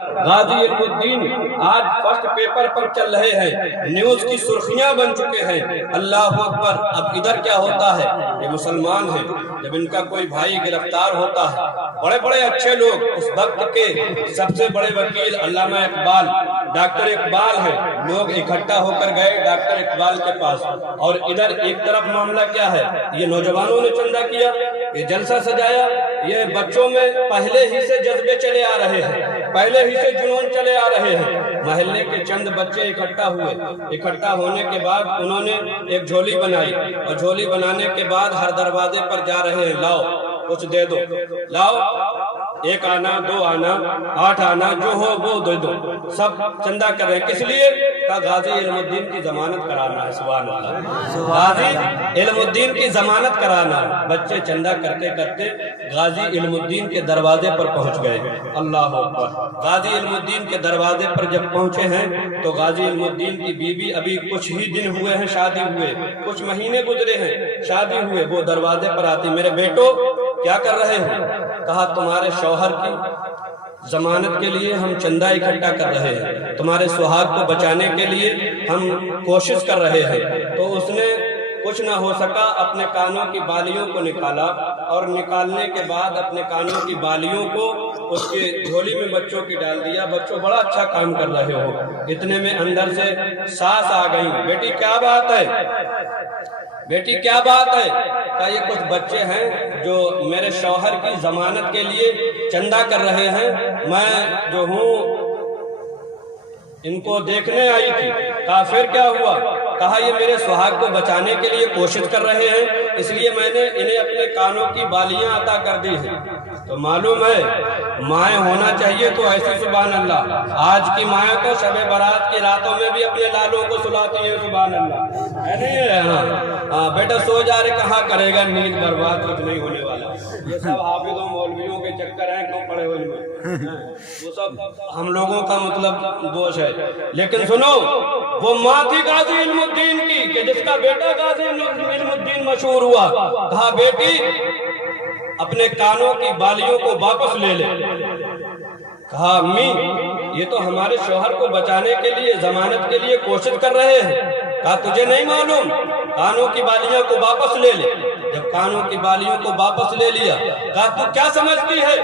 غازی علم الدین آج first paper پر چل رہے ہیں، نیوز کی سرخیاں بن چکے ہیں۔ اللہ اکبر۔ اب ادھر کیا ہوتا ہے، یہ مسلمان ہیں، جب ان کا کوئی بھائی گرفتار ہوتا ہے، بڑے بڑے اچھے لوگ، اس وقت کے سب سے بڑے وکیل علامہ اقبال، ڈاکٹر اقبال ہیں، لوگ اکٹھا ہو کر گئے ڈاکٹر اقبال کے پاس، اور ادھر ایک طرف معاملہ کیا ہے، یہ نوجوانوں نے چندہ کیا، یہ جلسہ سجایا، یہ بچوں میں پہلے ہی سے جذبے چلے آ رہے ہیں، پہلے ہی سے جنون چلے آ رہے ہیں۔ محلے کے چند بچے اکٹھا ہوئے، اکٹھا ہونے کے بعد انہوں نے ایک جھولی بنائی، اور جھولی بنانے کے بعد ہر دروازے پر جا رہے ہیں، لاؤ کچھ دے دو، لاؤ 1 آنا 2 آنا 8 آنا جو ہو وہ دے دو، سب چندہ کر رہے ہیں۔ کس لیے؟ کہا غازی علم الدین کی ضمانت کرانا ہے۔ سبحان اللہ، غازی علم الدین کی ضمانت کرانا ہے۔ بچے چندہ کرتے کرتے غازی علم الدین کے دروازے پر پہنچ گئے۔ اللہ اکبر۔ غازی علم الدین کے دروازے پر جب پہنچے ہیں تو غازی علم الدین کی بیوی، ابھی کچھ ہی دن ہوئے ہیں شادی ہوئے، کچھ مہینے گزرے ہیں شادی ہوئے، وہ دروازے پر آتی، میرے بیٹو کیا کر رہے ہو؟ کہا تمہارے شوہر کی ضمانت کے لیے ہم چندہ اکٹھا کر رہے ہیں، تمہارے سہاگ کو بچانے کے لیے ہم کوشش کر رہے ہیں۔ تو اس نے کچھ نہ ہو سکا، اپنے کانوں کی بالیوں کو نکالا، اور نکالنے کے بعد اپنے کانوں کی بالیوں کو اس کے جھولی میں بچوں کی ڈال دیا۔ بچوں بڑا اچھا کام کر رہے ہو، اتنے میں اندر سے ساس آ گئی، بیٹی کیا بات ہے، بیٹی کیا بات ہے؟ کہا یہ کچھ بچے ہیں جو میرے شوہر کی ضمانت کے لیے چندہ کر رہے ہیں، میں جو ہوں ان کو دیکھنے آئی تھی۔ کہا پھر کیا ہوا؟ کہا یہ میرے سہاگ کو بچانے کے لیے کوشش کر رہے ہیں، اس لیے میں نے انہیں اپنے کانوں کی بالیاں عطا کر دی ہیں۔ تو معلوم ہے مائیں ہونا چاہیے تو ایسی، سبحان اللہ۔ آج کی مائیں تو شب برات کی راتوں میں بھی اپنے لالوں کو سلاتی ہیں، سبحان اللہ، ہے نہیں؟ ہاں بیٹا سو جا رہے، کہاں کرے گا، نیند برباد کچھ نہیں ہونے والا۔ یہ سب حافظوں مولویوں کے چکر ہیں، کیوں پڑے ہوئے میں، وہ سب ہم لوگوں کا مطلب دوش ہے۔ لیکن سنو، وہ ماں تھی غازی علم الدین کی کہ جس کا بیٹا غازی علم الدین مشہور ہوا۔ کہا بیٹی اپنے کانوں کی بالیوں کو واپس لے لے۔ کہا امی یہ تو ہمارے شوہر کو بچانے کے لیے ضمانت کے لیے کوشش کر رہے ہیں۔ کہا تجھے نہیں معلوم، کانوں کی بالیاں کو واپس لے لے۔ جب کانوں کی بالیوں کو واپس لے لیا، کہا تو کیا سمجھتی ہے؟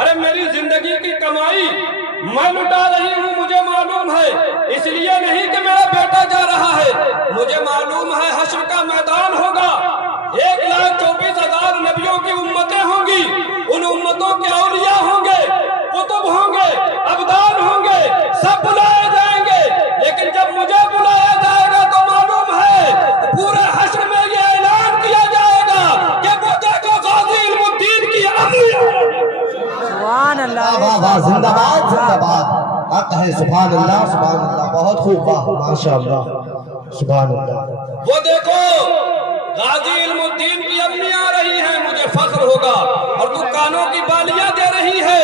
ارے میری زندگی کی کمائی میں لٹا رہی ہوں، مجھے معلوم ہے، اس لیے نہیں کہ میرا بیٹا جا رہا ہے، مجھے معلوم ہے حشر کا میدان ہوگا، 1,24,000 نبیوں کی امتیں ہوں گی، ان امتوں کے اولیاء ہوں گے، قطب ہوں گے، ابدال ہوں گے، سب بلائے جائیں گے، لیکن جب مجھے بلایا جائے گا تو معلوم ہے پورے حشر میں یہ اعلان کیا جائے گا کہ وہ دیکھو غازی علم الدین کی امی۔ سبحان اللہ، زندہ باد زندہ باد، حق ہے، سبحان اللہ سبحان اللہ، بہت خوب، واہ ماشاءاللہ، سبحان اللہ۔ وہ دیکھو غازی علم الدین کی امی آ رہی ہیں، مجھے فخر ہوگا، اور تو کانوں کی بالیاں دے رہی ہے،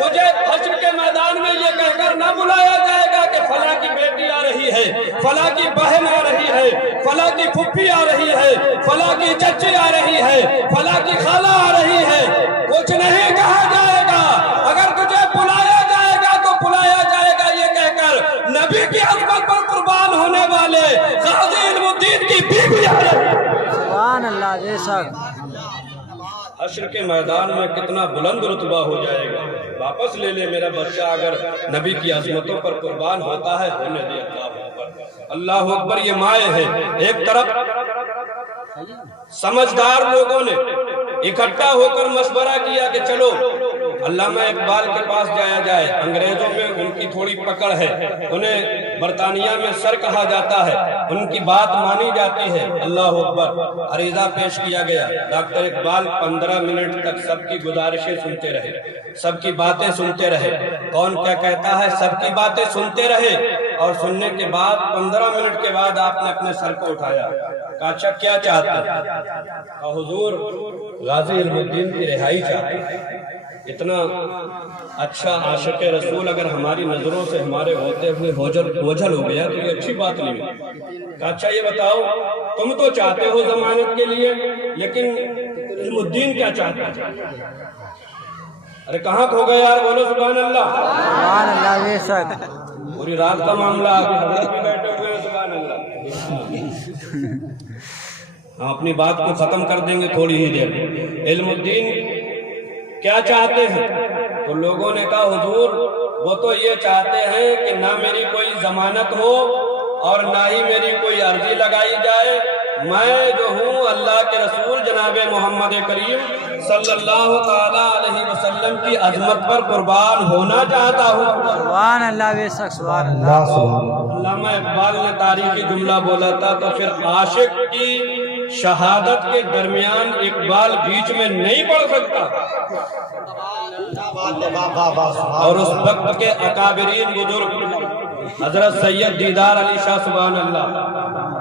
تجھے حشر کے میدان میں یہ کہہ کر نہ بلایا جائے گا کہ فلاں کی بیٹی آ رہی ہے، فلاں کی بہن آ رہی ہے، فلاں کی پھپھی آ رہی ہے، فلاں کی چچی آ رہی ہے، فلاں کی خالہ آ رہی ہے، کچھ نہیں کہا جائے گا۔ اگر تجھے بلایا جائے گا تو بلایا جائے گا یہ کہہ کر نبی کی عظمت پر قربان ہونے والے غازی علم الدین کی بیوی آ رہی ہے۔ سبحان اللہ، بے شک۔ حشر کے میدان میں کتنا بلند رتبہ ہو جائے گا۔ واپس لے لے میرا بچہ، اگر نبی کی عظمتوں پر قربان ہوتا ہے، ہونے دے۔ اللہ اکبر، اللہ اکبر۔ یہ مائیں ہیں، ایک طرف سمجھدار لوگوں نے اکٹھا ہو کر مشورہ کیا کہ چلو علامہ اقبال کے پاس جایا جائے، انگریزوں میں ان کی تھوڑی پکڑ ہے، انہیں برطانیہ میں سر کہا جاتا ہے، ان کی بات مانی جاتی ہے۔ اللہ اکبر۔ عریضہ پیش کیا گیا، ڈاکٹر اقبال 15 منٹ تک سب کی گزارشیں سنتے رہے، سب کی باتیں سنتے رہے، کون کیا کہتا ہے سب کی باتیں سنتے رہے، اور سننے کے بعد 15 منٹ کے بعد آپ نے اپنے سر کو اٹھایا، کہا اچھا کیا چاہتے ہیں؟ کہا حضور غازی علم الدین کی رہائی چاہتے ہیں۔ اتنا اچھا عاشق رسول اگر ہماری نظروں سے ہمارے ہوتے ہوئے اوجھل ہو گیا تو یہ اچھی بات نہیں ہے۔ کہا اچھا یہ بتاؤ تم تو چاہتے ہو ضمانت کے لیے، لیکن علم الدین کیا چاہتا ہے؟ ارے کہاں کھو گئے یار، بولو سبحان اللہ۔ سبحان اللہ، بے شک پوری رات کا معاملہ آگے حضرت بھی بیٹھے ہوئے ہیں سبحان اللہ ہم اپنی بات کو ختم کر دیں گے تھوڑی ہی دیر علم الدین کیا چاہتے ہیں تو لوگوں نے کہا حضور وہ تو یہ چاہتے ہیں کہ نہ میری کوئی ضمانت ہو اور نہ ہی میری کوئی عرضی لگائی جائے میں جو ہوں اللہ کے رسول جناب محمد کریم صلی اللہ تعالیٰ علیہ وسلم کی عظمت پر قربان ہونا چاہتا ہوں سبحان اللہ بے شک سبحان اللہ اللہ سبحان اللہ علامہ اقبال نے تاریخی جملہ بولا تھا تو پھر عاشق کی شہادت کے درمیان اقبال بیچ میں نہیں پڑ سکتا اور اس وقت کے اکابرین بزرگ حضرت سید دیدار علی شاہ سبحان اللہ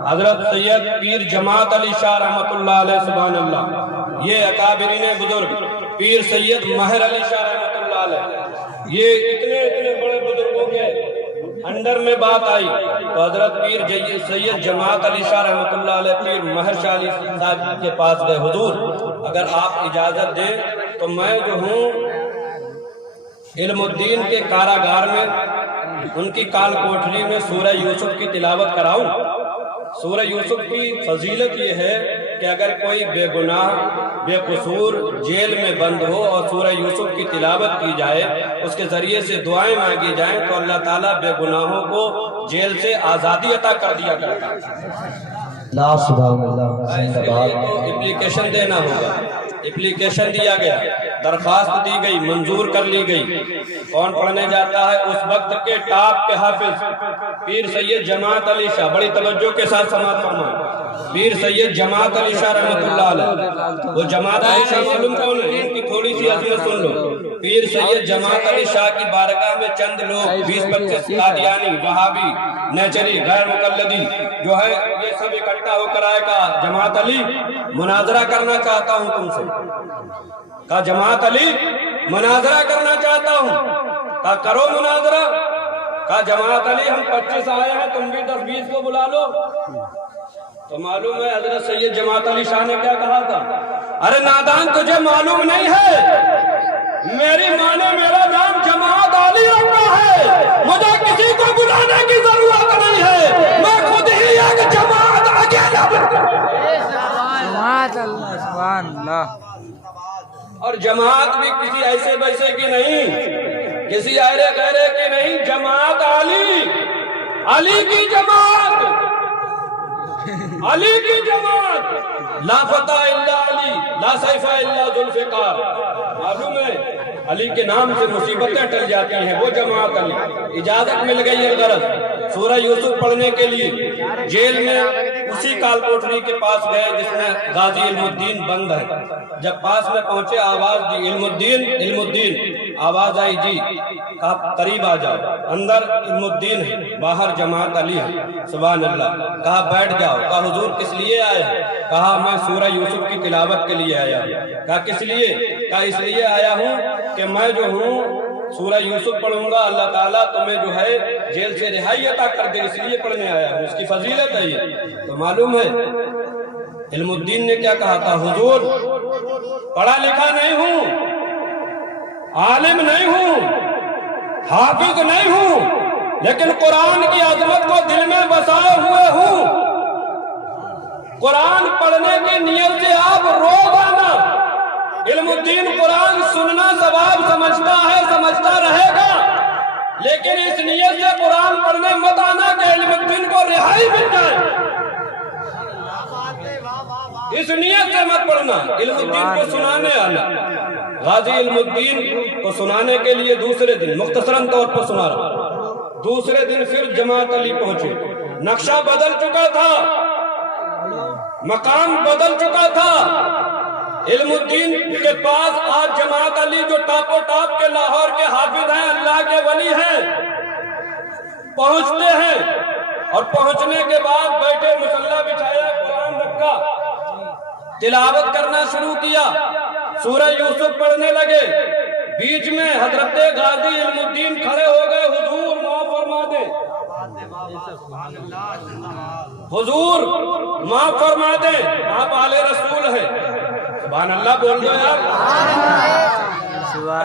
حضرت سید پیر جماعت علی شاہ رحمۃ اللہ علیہ سبحان اللہ یہ اکابرین بزرگ پیر سید مہر علی شاہ رحمۃ اللہ علیہ یہ اتنے بڑے بزرگوں کے انڈر میں بات آئی تو حضرت پیر سید جماعت علی شاہ رحمۃ اللہ علیہ پیر مہر شاہ علی صاحب کے پاس گئے حضور اگر آپ اجازت دیں تو میں جو ہوں علم الدین کے کاراگار میں ان کی کال کوٹری میں سورہ یوسف کی تلاوت کراؤں سورہ یوسف کی فضیلت یہ ہے کہ اگر کوئی بے گناہ بے قصور جیل میں بند ہو اور سورہ یوسف کی تلاوت کی جائے اس کے ذریعے سے دعائیں مانگی جائیں تو اللہ تعالیٰ بے گناہوں کو جیل سے آزادی عطا کر دیا کرتا ہے لا سبحان اللہ اس کے لیے تو اپلیکیشن دینا ہوگا اپلیکیشن دیا گیا درخواست دی گئی منظور کر لی گئی کون پڑھنے جاتا ہے اس وقت کے ٹاپ کے حافظ پیر سید جماعت علی شاہ بڑی توجہ کے ساتھ سماعت فرمائیں پیر سید جماعت علی شاہ رحمۃ اللہ علیہ وہ جماعت علی شاہ معلوم کون ہے ان کی تھوڑی سی عظمت سن لو پیر سید جماعت علی شاہ کی بارگاہ میں چند لوگ 20-25 قادیانی وہابی نیچری غیر مقلدی جو ہے یہ سب اکٹھا ہو کر آئے کہا جماعت علی مناظرہ کرنا چاہتا ہوں تم سے کہا جماعت علی مناظرہ کرنا چاہتا ہوں کہا کرو مناظرہ کہا جماعت علی ہم 25 آئے ہیں تم بھی 10-20 کو بلا لو تو معلوم ہے حضرت سید جماعت علی شاہ نے کیا کہا تھا ارے نادان تجھے معلوم نہیں ہے میری ماں نے میرا نام جماعت علی رکھا ہے مجھے کسی کو بلانے کی ضرورت نہیں ہے میں خود ہی ایک جماعت اکیلا سبحان اللہ سبحان اللہ اور جماعت بھی کسی ایسے ویسے کی نہیں کسی ایرے غیرے کی نہیں جماعت علی کی جماعت علی کی جماعت لا فتح الا علی لا سیف الا ذوالفقار معلوم ہے علی کے نام سے مصیبتیں ٹل جاتی ہیں وہ جماعت علی اجازت مل گئی ہے غرض سورہ یوسف پڑھنے کے لیے جیل میں اسی کال کوٹری کے پاس گئے جس میں غازی علم الدین بند ہے جب پاس میں پہنچے آواز دی علم الدین آواز آئی جی کہا قریب آ جاؤ اندر علم الدین ہے باہر جماعت علی ہے سبحان اللہ کہا بیٹھ جاؤ کہا حضور کس لیے آئے ہیں کہا میں سورہ یوسف کی تلاوت کے لیے آیا ہوں کہا کس لیے کہا اس لیے آیا ہوں کہ میں جو ہوں سورہ یوسف پڑھوں گا اللہ تعالیٰ تمہیں جو ہے جیل سے رہائی عطا کر دے اس لیے پڑھنے آیا ہوں اس کی فضیلت ہے یہ تو معلوم ہے علم الدین نے کیا کہا تھا حضور پڑھا لکھا نہیں ہوں عالم نہیں ہوں حافظ نہیں ہوں لیکن قرآن کی عظمت کو دل میں بسائے ہوئے ہوں قرآن پڑھنے کی نیت سے آپ روز آنا علم الدین قرآن سننا ثواب سمجھتا ہے سمجھتا رہے گا لیکن اس نیت سے قرآن پڑھنے مت آنا کہ علم الدین کو رہائی مل جائے اس نیت سے مت پڑھنا علم الدین کو سنانے آنا غازی علم الدین کو سنانے کے لیے دوسرے دن مختصراً طور پر سنا رہا دوسرے دن پھر جماعت علی پہنچے نقشہ بدل چکا تھا مقام بدل چکا تھا علم الدین کے پاس آج جماعت علی جو ٹاپ و ٹاپ کے لاہور کے حافظ ہیں اللہ کے ولی ہیں پہنچتے ہیں اور پہنچنے کے بعد بیٹھے مصلی بچھایا قرآن رکھا تلاوت کرنا شروع کیا سورہ یوسف پڑھنے لگے بیچ میں حضرت غازی علم الدین کھڑے ہو گئے حضور معاف فرما دیں حضور معاف فرما دیں آپ آل رسول ہیں سبحان اللہ بول دو یار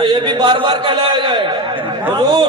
یہ بھی بار بار کہلایا جائے حضور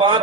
5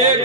1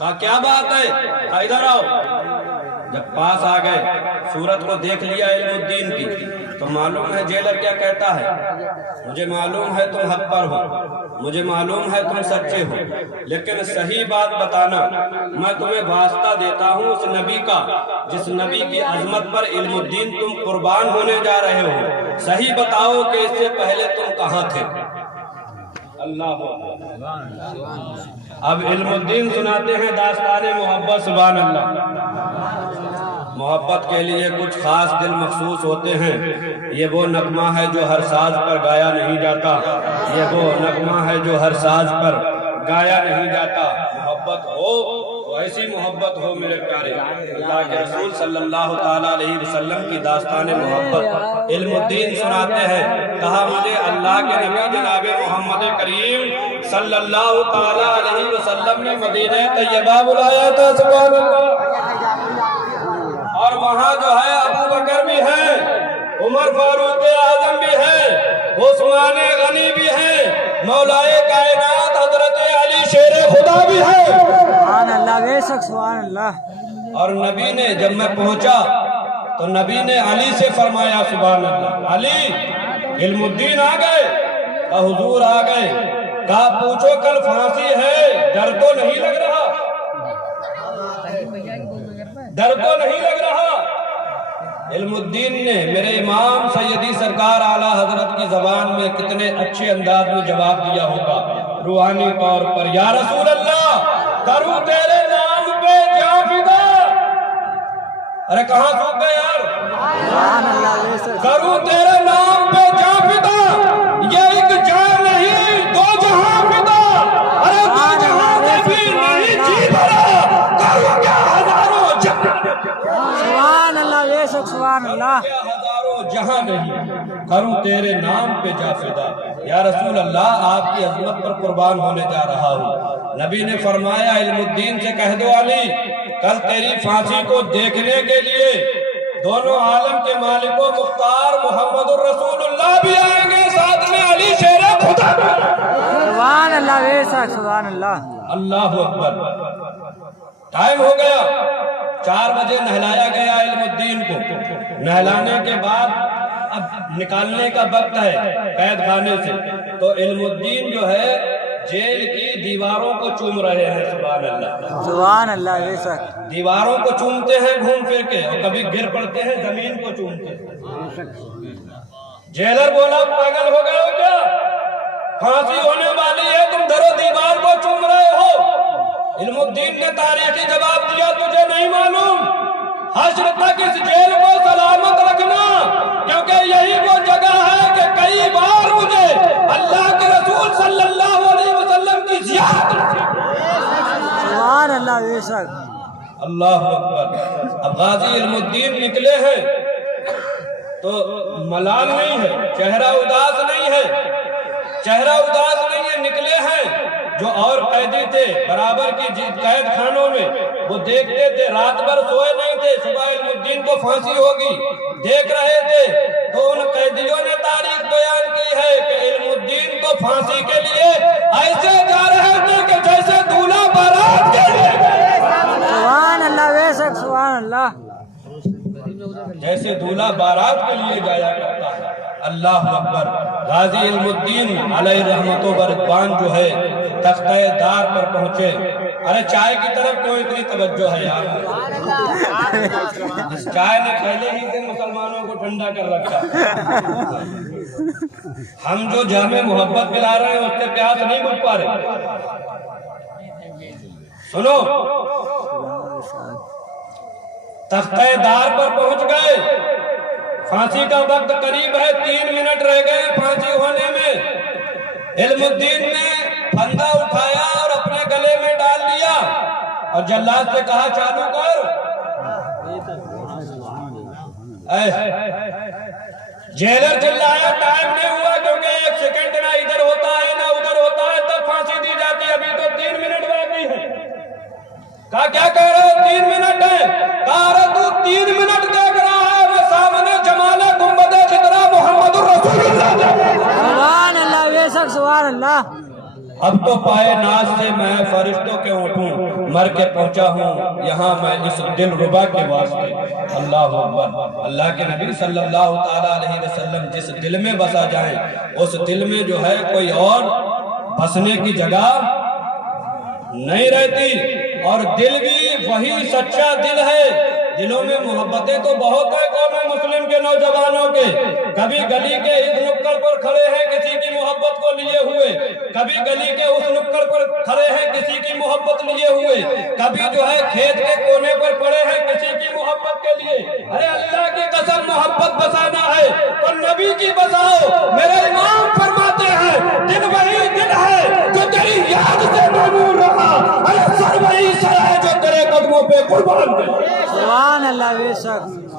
کہا کیا بات ہے، ادھر آؤ۔ جب پاس آ گئے، صورت کو دیکھ لیا علم الدین کی، تو معلوم ہے جیلر کیا کہتا ہے، مجھے معلوم ہے تم حق پر ہو، مجھے معلوم ہے تم سچے ہو، لیکن صحیح بات بتانا، میں تمہیں واسطہ دیتا ہوں اس نبی کا جس نبی کی عظمت پر علم الدین تم قربان ہونے جا رہے ہو، صحیح بتاؤ کہ اس سے پہلے تم کہاں تھے۔ اللہ اب علم الدین سناتے ہیں داستان محبت، سبحان اللہ۔ محبت کے لیے کچھ خاص دل مخصوص ہوتے ہیں، یہ وہ نغمہ ہے جو ہر ساز پر گایا نہیں جاتا، یہ وہ نغمہ ہے جو ہر ساز پر گایا نہیں جاتا۔ محبت ہو تو ایسی محبت ہو میرے پیارے، اللہ کے رسول صلی اللہ تعالیٰ علیہ وسلم کی داستان محبت علم الدین سناتے ہیں۔ کہا مجھے اللہ کے نبی جناب محمد کریم صلی اللہ تعالیٰ علیہ وسلم نے مدینہ طیبہ بلایا تھا، سبحان اللہ، اور وہاں جو ہے ابو بکر بھی ہے، عمر فاروق اعظم بھی ہے، عثمان غنی بھی ہے، مولائے کائنات حضرت علی شیر خدا بھی ہے، سبحان اللہ، بے شک سبحان اللہ۔ اور نبی نے جب میں پہنچا تو نبی نے علی سے فرمایا، سبحان اللہ، علی علم الدین آ گئے، حضور آ گئے، کہا پوچھو کل پھانسی ہے، ڈر تو نہیں لگ رہا، ڈر تو نہیں لگ رہا۔ علم الدین نے میرے امام سیدی سرکار اعلیٰ حضرت کی زبان میں کتنے اچھے انداز میں جواب دیا ہوگا، روحانی طور پر، یا رسول اللہ کروں تیرے نام پہ جاں فدا۔ ارے کہاں سوکھ گئے یار، سبحان اللہ، بے شک کروں تیرے نام پہ جاں فدا، یہ ایک جان نہیں دو جہاں فدا، ارے دو جہاں میں بھی نہیں جی بھرا، کروں کیا ہزاروں جہاں، سبحان اللہ، بے شک سبحان اللہ۔ کیا ہزاروں جہاں نہیں، کروں تیرے نام پہ جاں فدا، یا رسول اللہ آپ کی عظمت پر قربان ہونے جا رہا ہوں۔ نبی نے فرمایا علم الدین سے کہہ دو علی کل تیری پھانسی کو دیکھنے کے لیے دونوں عالم کے مالک و مختار محمد الرسول اللہ بھی آئیں گے، ساتھ میں علی شیر خدا بھی۔ سبحان اللہ، بے شک سبحان اللہ۔ اللہ اکبر۔ ٹائم ہو گیا، 4 بجے نہلایا گیا علم الدین کو، نہلانے کے بعد اب نکالنے کا وقت ہے قید خانے سے، تو علم الدین جو ہے جیل کی دیواروں کو چوم رہے ہیں، سبحان اللہ، سبحان اللہ، بے شک دیواروں کو چومتے ہیں گھوم پھر کے، اور کبھی گر پڑتے ہیں زمین کو چومتے ہیں۔ جیلر بولا پاگل ہو گئے ہو کیا، پھانسی ہونے والی ہے، تم در و دیوار کو چوم رہے ہو۔ علم الدین نے تاریخی جواب دیا، تجھے نہیں معلوم حشر تک اس جیل کو سلامت رکھنا، کیونکہ یہی وہ جگہ ہے کہ کئی بار مجھے اللہ کے رسول صلی اللہ علیہ وسلم کی زیارت۔ سبحان اللہ، بے شک اللہ اکبر۔ اب غازی علم الدین نکلے ہیں تو ملال نہیں ہے، چہرہ اداس نہیں ہے، چہرہ اداس نہیں ہے، نکلے ہیں جو اور قیدی تھے برابر کی قید خانوں میں، وہ دیکھتے تھے، رات بھر سوئے نہیں تھے، صبح علم الدین کو پھانسی ہوگی دیکھ رہے تھے، تو ان قیدیوں نے تاریخ بیان کی ہے کہ علم الدین کو پھانسی کے لیے ایسے جا رہے تھے کہ جیسے دولہا بارات کے لیے، سبحان اللہ، بے شک سبحان اللہ، جیسے دولہا بارات کے لیے جایا کرتا ہے۔ اللہ اکبر۔ غازی علم الدین علیہ رحمت و رضوان جو ہے تختہ دار پر پہنچے۔ ارے چائے کی طرف کیوں اتنی توجہ ہے یار، اس چائے نے پہلے ہی دن مسلمانوں کو ٹھنڈا کر رکھا، ہم جو جامع محبت پلا رہے ہیں اس کے پیاس نہیں بجھ پا رہے۔ سنو، تختہ دار پر پہنچ گئے، پھانسی کا وقت قریب ہے، 3 منٹ رہ گئے پھانسی ہونے میں۔ علم الدین نے پھندا اٹھایا اور اپنے گلے میں ڈال لیا اور جلاد سے کہا چالو کر۔ جیلر چلایا، ٹائم نہیں ہوا، کیونکہ 1 سیکنڈ نہ ادھر ہوتا ہے نہ ادھر ہوتا ہے، تب پھانسی دی جاتی، ابھی تو 3 منٹ باقی ہے۔ کہا کیا کہہ رہے ہو 3 منٹ ہے؟ کہا رہا تو 3 منٹ دیکھ رہا ہے، میں سامنے جمال گنبد خضرا محمد الرسول اللہ۔ سبحان اللہ، بے شک سبحان اللہ۔ اب تو پائے ناز سے میں فرشتوں کے اٹھوں، مر کے پہنچا ہوں یہاں میں اس دل ربا کے واسطے۔ اللہ اکبر۔ اللہ کے نبی صلی اللہ تعالیٰ علیہ وسلم جس دل میں بسا جائیں اس دل میں جو ہے کوئی اور بسنے کی جگہ نہیں رہتی، اور دل بھی وہی سچا دل ہے۔ دلوں میں محبتیں تو بہت ہے قوم مسلم کے نوجوانوں کے، کبھی گلی کے اس نکڑ پر کھڑے ہیں کسی کی محبت کو لیے ہوئے، کبھی گلی کے اس نکڑ پر کھڑے ہیں کسی کی محبت لیے ہوئے، کبھی جو ہے کھیت کے کونے پر پڑے ہیں کسی کی محبت کے لیے۔ ارے اللہ کی قسم محبت بسانا ہے تو نبی کی بساؤ۔ میرے امام فرماتے ہیں دل وہی دل ہے جو تیری یاد سے معمور رہا، ارے سر وہی سر ہے جو تیرے قدموں پہ قربان گیا۔ سبحان اللہ بے شک۔